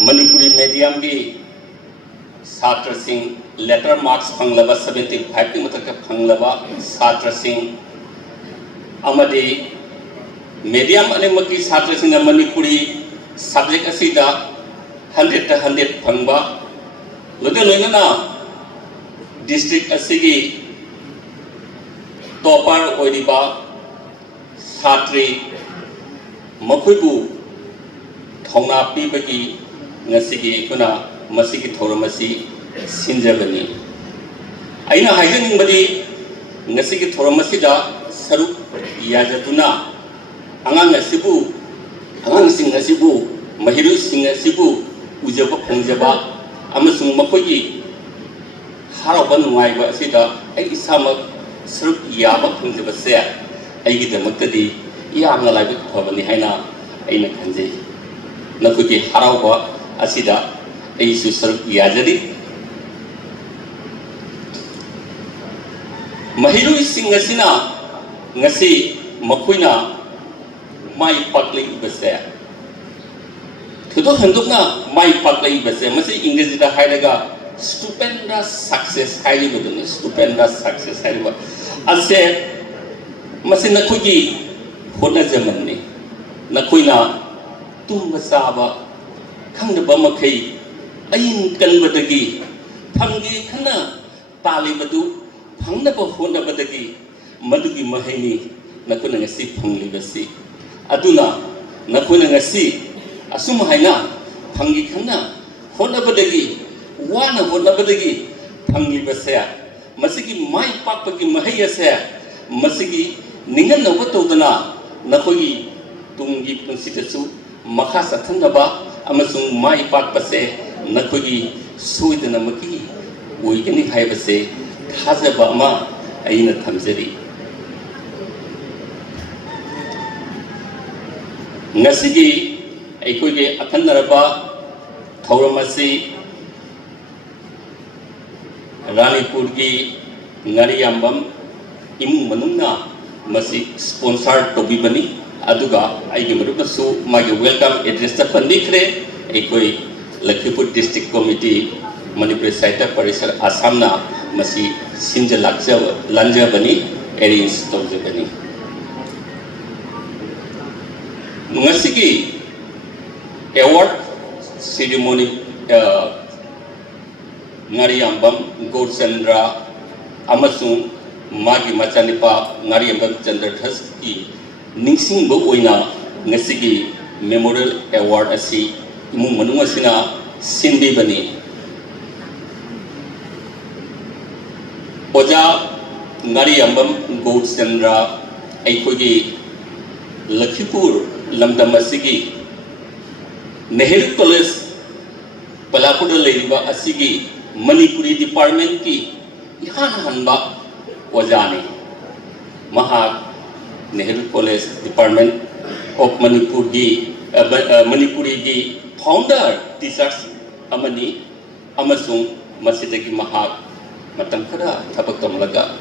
Manipuri medium की छात्र Singh letter marks फंगलबा 75 की मतलब फंगलबा छात्र सिंह अमदे मीडियम अनेमकी छात्र सिंह मणिपुरी सब्जेक्ट असिदा 100 फंगबा लोइना डिस्ट्रिक्ट असिगी टॉपर ओइरिबा छात्री मखुइबु थौना पीबगी ngasiगी kuna masigi thoramasi sinjabani aina haijaningbadi ngasigi thoramasi da saruk yajatuna angang asibu mahiru sing asibu ujaba phongjaba amasung makogi haraban nuaiba asida ai isama saruk yaba phongjaba se aigi damaktadi yamna laiba thobani haina aina khanjei nakugi harauba asida aisu saruk yajari mahiru sing asina ngasi makuina mai paklei base thudo handukna mai paklei base masi english da haidaga stupendous success hairi boduni stupendous success hairi ba ase masi nakugi hona jamanni nakuina tumba saba खंगदबा मखै अइन कनबदगी फंगी खना तालिबदु फंगनबा होनबदगी मदुगी महैनी नकुना ngasi फंगलिबसी अदुना नकुना ngasi असुम हाइना फंगी खना होनबदगी वाना होनबदगी फंगलिबसे मसिगी माइ पापगी महैयसे मसिगी निंगन नवतोदना नखोगी तुंगी पुंसितसु मखा सथनबा अमसुंग माइ पाकपसे नखोगी सुइदनमकी ओइगनि हाइबसे थाजबा अमा अइना थमजरी ngasiगी अइखोगे अखनरबा थौरमसी रानीपुर की ngariambam imung manungna masi sponsor tobibani aduga aigi marupasu magi welcome address ta pandikre ekoi Lakhipur district committee Manipur Sahitya Parishad Assamna masi sinja lanja bani arrange tawje bani ngasigi award ceremony ngariambam Gaurchandra amasung magi machanipa ngariambam Chandrathas ki ningsing bo oina ngasigi memorial award asi imung manung asina sindi bani oja ngariambam Gaurchandra aikogi Lakhipur lamdam asigi Nehru College Palapuda leiba asigi Manipuri department ki ihan hanba ojani mahak Nehru College Department of Manipur की Manipuri की founder teachers amani amasung masidagi mahak matam khara thabak tamlaga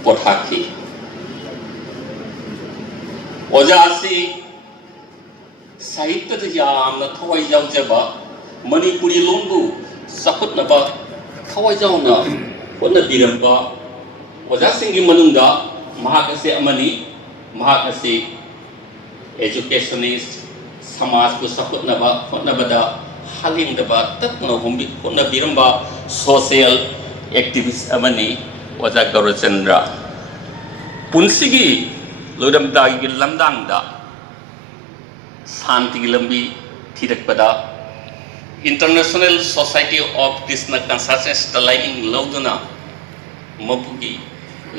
pothaki oja asi sahitya da yamna thawai jaujaba Manipuri longbu sakutnaba thawai jauna honna biramba oja singi manungda mahak ase amani mahak ase educationist samaj ko sakutnaba honnabada halingdaba tatna hombi honna biramba social activist amani oja Gaurchandra punsigi loidamdagi lamdangda santi lambi thirakpada International Society of Krishna Consciousness Talaying Lauduna mapugi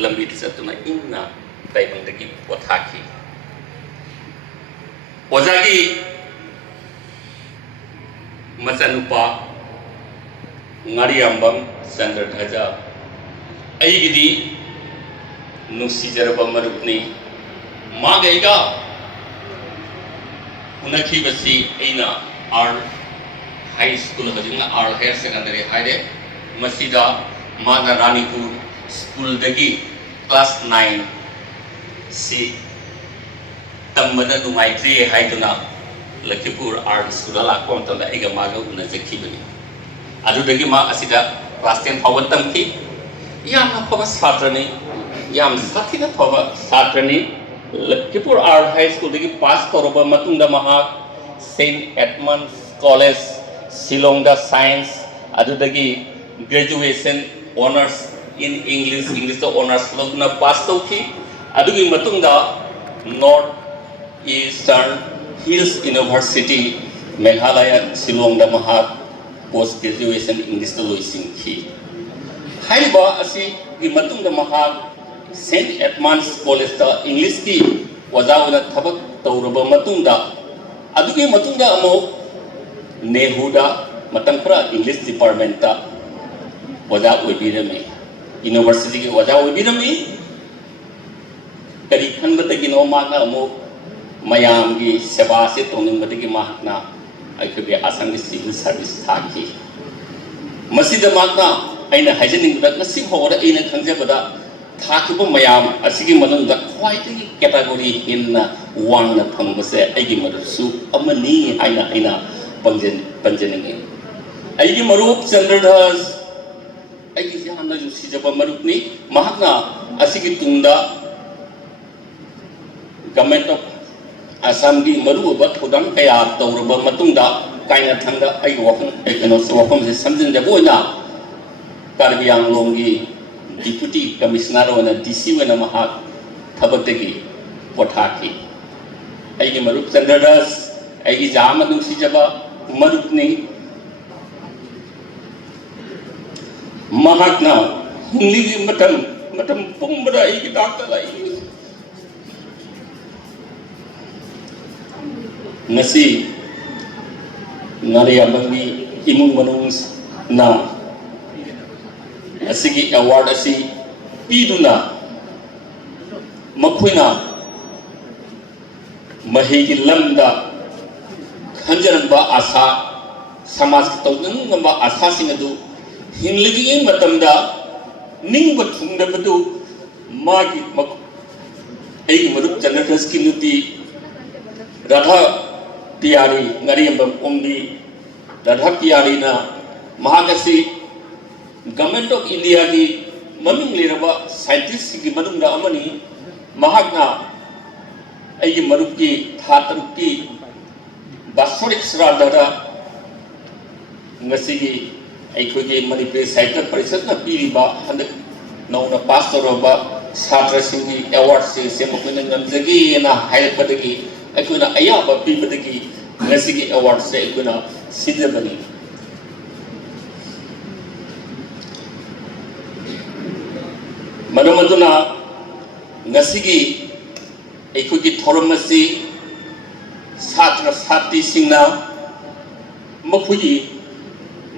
lambi satuna inna taibandagi pothaki ojagi machanupa ngariambam Chandrathas aigidi nusijaraba marupni magaiga unakibasi aina our high school hajunga our higher secondary haide masida mana Ranipur school dagi class 9 si tambada numaitri haiduna Lakhipur art school लाको मतंदा एगा मागा उनजखिबनी अदुदगी मा असिदा class 10 फाव तमखि याम फबा छात्रनी याम साथीना फबा छात्रनी लखीपुर आर्ट हाई स्कूल दगी पास तौरबा मतुंगा महा सेंट एडमंड्स कॉलेज शिलोंगदा साइंस अदुदगी ग्रेजुएशन ऑनर्स इन इंग्लिश तो ऑनर्स लोगना पास तौखि अदुगी मतुंगा North Eastern Hill University Meghalaya शिलोंगदा महा पोस्ट ग्रेजुएशन इंग्लिश लोइसिंखि हाइबा असि गी मतुंगा महा सेंट एडमंड्स कॉलेज ता इंग्लिश की वजावना थबक तौरबा मतुंगा अदुगी मतुंगा अमो नेहुदा मतंग खरा इंग्लिश डिपार्टमेंट ता वजा ओइबिरमे यूनिवर्सिटी की वजा ओइबिरमे करी खनबतगिनो माना अमो मयाम की सेवा से तोनिंगबतगी माहना अखबे आसाम की सिविल सर्विस थाखि मसिदा माना अइना हाइजनिंगदा ngasi hora अइना खंजबदा थाखिबो मयाम असिगी मनंदा ख्वाइदगी कैटेगरी हिन्ना वांगना फंगबसे अइगी मरुसु अमनी हाइना अइना पंजनिंगे अइगी मरुप चंद्रदास अइगी यामना जुसिजबा मरुपनी महाकना असिगी तुंगदा गवर्नमेंट ऑफ आसाम की मरुब थोदम कया तौरब मतुंगदा कायना थंगदा अइ वखम कनो वखम से समझनजबोना कार्बी आंगलोंग की डिप्यूटी कमिश्नर होना डीसी होना महा थबतगी पोठाखि अइगी मरुप चंद्रदास अइगी जाम नुसिजबा मरुपनी महाकना हिंगली मतम पुंबदा अइगी डाक्टर लाई ngasi ngari abangi imung manung na asigi award asi piduna makhuina mahigi lamda khanjaranba asa samaj ki tawning ngamba asa sing adu hinligi matamda ningba thungdabadu magi ai marup Chandradas ki nupi Radha Piyari ngariambam omdi Radha पियारी ना महागसी government of India की ममिंग लेरबा scientist की मनुंगदा अमनी महागना अइगी मरुप की थातरुप की बासोरिक श्राद्धा ngasi अइखोगी Manipur साहित्य परिषद ना पीरिबा हंदक नौना पास तौरबा छात्र सिंगी अवार्ड से सेमखोइना ngамजगी ना हाइरपदगी अखुना अयाबा पीबदगी ngasi की अवार्ड से अखुना सिजबनी मनोमदुना ngasi की अखुगी थोरमसी छात्र छात्री सिंगना मखुगी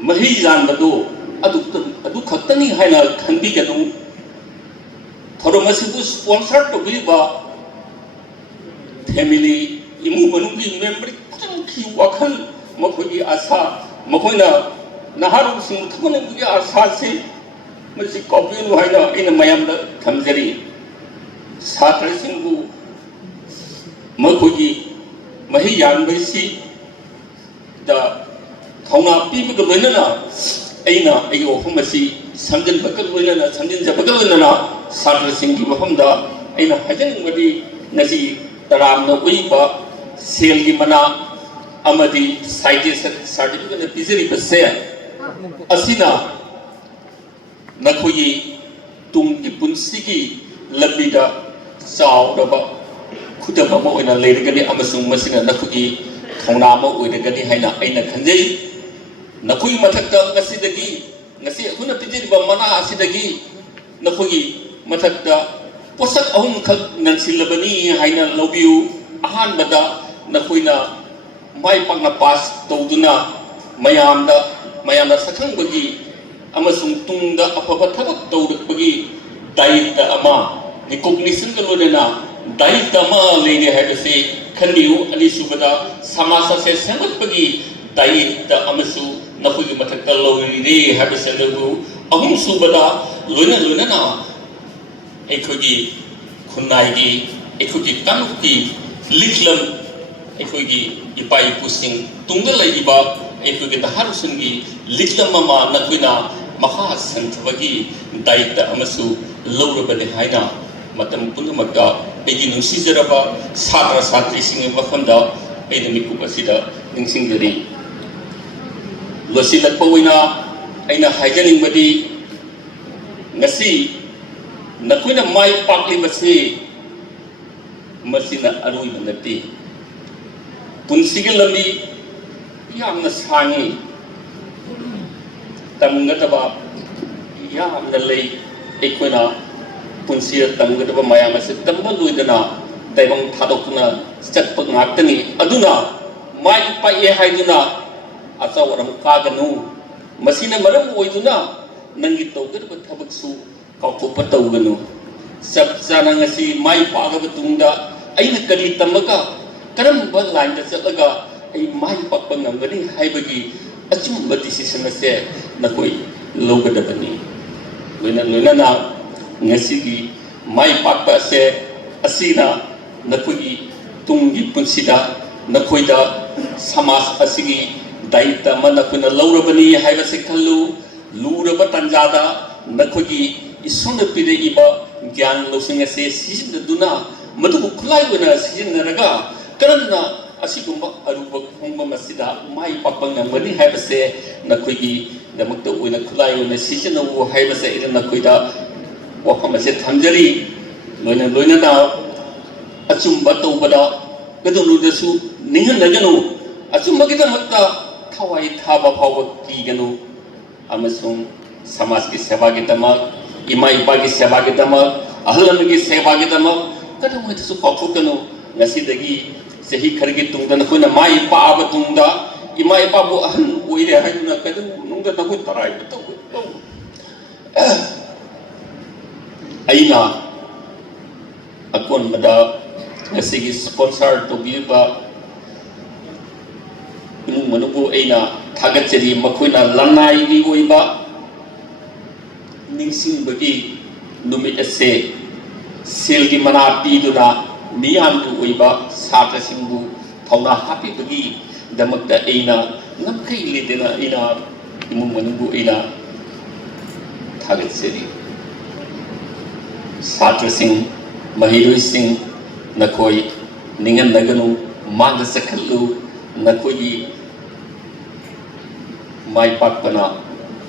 मही जानबदो अदु खक्तनी हाइना खनबिगनु थोरमसी बु स्पॉन्सर तोबिबा फैमिली इमु मनुंगी मेंबर की वखल मखोगी आशा मखोइना नहारू सिंह थमनगी आशा से मसी कॉपी हाइना इन मयामदा थमजरी छात्र सिंहबु मखोगी मही यानबैसी दा थौना पीबग लोइनना अइना अइगो वखमसी समजनबग लोइनना समजनजबग लोइनना छात्र सिंह की मफमदा अइना हजनबदी नसी तरामना उइबा सेल की मना अमदी साइटेशन सर्टिफिकेट पिजरी बसे असिना नखोई तुम की पुंसी की लबीदा चावरबा खुदबा ओइना लेरगनी अमसुंग मसिना नखोई थौनामा ओइरगनी हाइना अइना खंजै नखोई मथक्ता ngasi अखुना पिजरीबा मना असिदगी नखोई मथक्ता पोसक अहुम खल नंसिलबनी हाइना लौबियु अहानबदा नखोइना माइ पाकना पास तौदुना मयामदा सखंबगी अमसुंग तुंगदा अफबा थबक तौरकबगी दायित्व अमा रिकॉग्निशन का लोनेना दायित्व अमा लेने हैबसे खनियु अनिसुबदा समाज से सेमतबगी दायित्व अमसु नखोइगी मथक्ता लौरिरे हैबसे लबु अहुम सुबदा लोना एखोगी खुनाई की एखोगी कानुकी लिखलम एखोगी ipa ipusing tunggal iba aikugi daharusungi litlam mama nakuina maha santabagi daita amasu laurabani haina matam punamakta aigi nungsizaraba satra satri singi mafamda aina mikup asida ningsingjari losilakpa oina aina haijaningbadi ngasi nakuina mai paklibasi masina aruiba nati punsiga lambi yamna sangi tamgadaba yamna lei ekoina punsia tamgadaba mayamase tamba luidana daibang thadokna chatpa ngaktani aduna mai paye haiduna achawaram kaganu masina maram oiduna nangi tawgadaba thabaksu kauthopa tawganu sab chana ngasi mai pagaba tungda aina kari tamaga karamba line da chalaga ai mai pakpa ngangani haibagi achumba decision ase nakoi logadabani loina na ngasi gi mai pakpa se asina nakoi tungi punsida nakoida samas asigi daita manakuna laurabani haibase khallu luraba tanjada nakoi isuna pide iba gyan losing ase season duna madu khulai wana season naraga karana asigumba aruba khongba masida mai pakpa ngangani haibase nakoigi damakta oina khulai wana season wo haibase ira nakoida wakam ase thamjari loina na achumba tawbada gadonu dasu ningan naganu achumba gidamakta thawai thaba phawa kiganu amasung samaj ki seva ki tamak ima ipa ki seva ki tamak ahlan ki seva ki tamak kada mo ito kautokano ngasidagi sahi khargi tungda na kuna mai ipa aba tungda ima ipa bo ahan oire haiduna kada nungda na ko tarai to aina akon mada ngasigi sponsor to biba imung manubu aina thagachari makoina lanai gi oiba ningsing bagi numit ase silgi mana piduna miyam tu oiba satra singbu thauna happy bagi damakta aina namkai lidena aina imung manubu aina thagachari satra sing mahiroi sing nakoi ningan naganu mangda sakhallu nakoi mai pakpana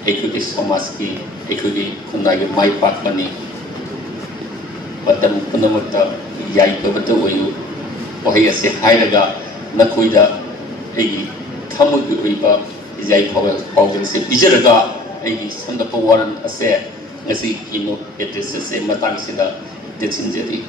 equity samas ki equity kunai mai pakpani batam punamakta yai babata oyu ohai ase hairaga nakoida egi thamugi oiba yai pawal se bijaraga egi sanda pawaran ase ngasi ino address se matang sida desinjari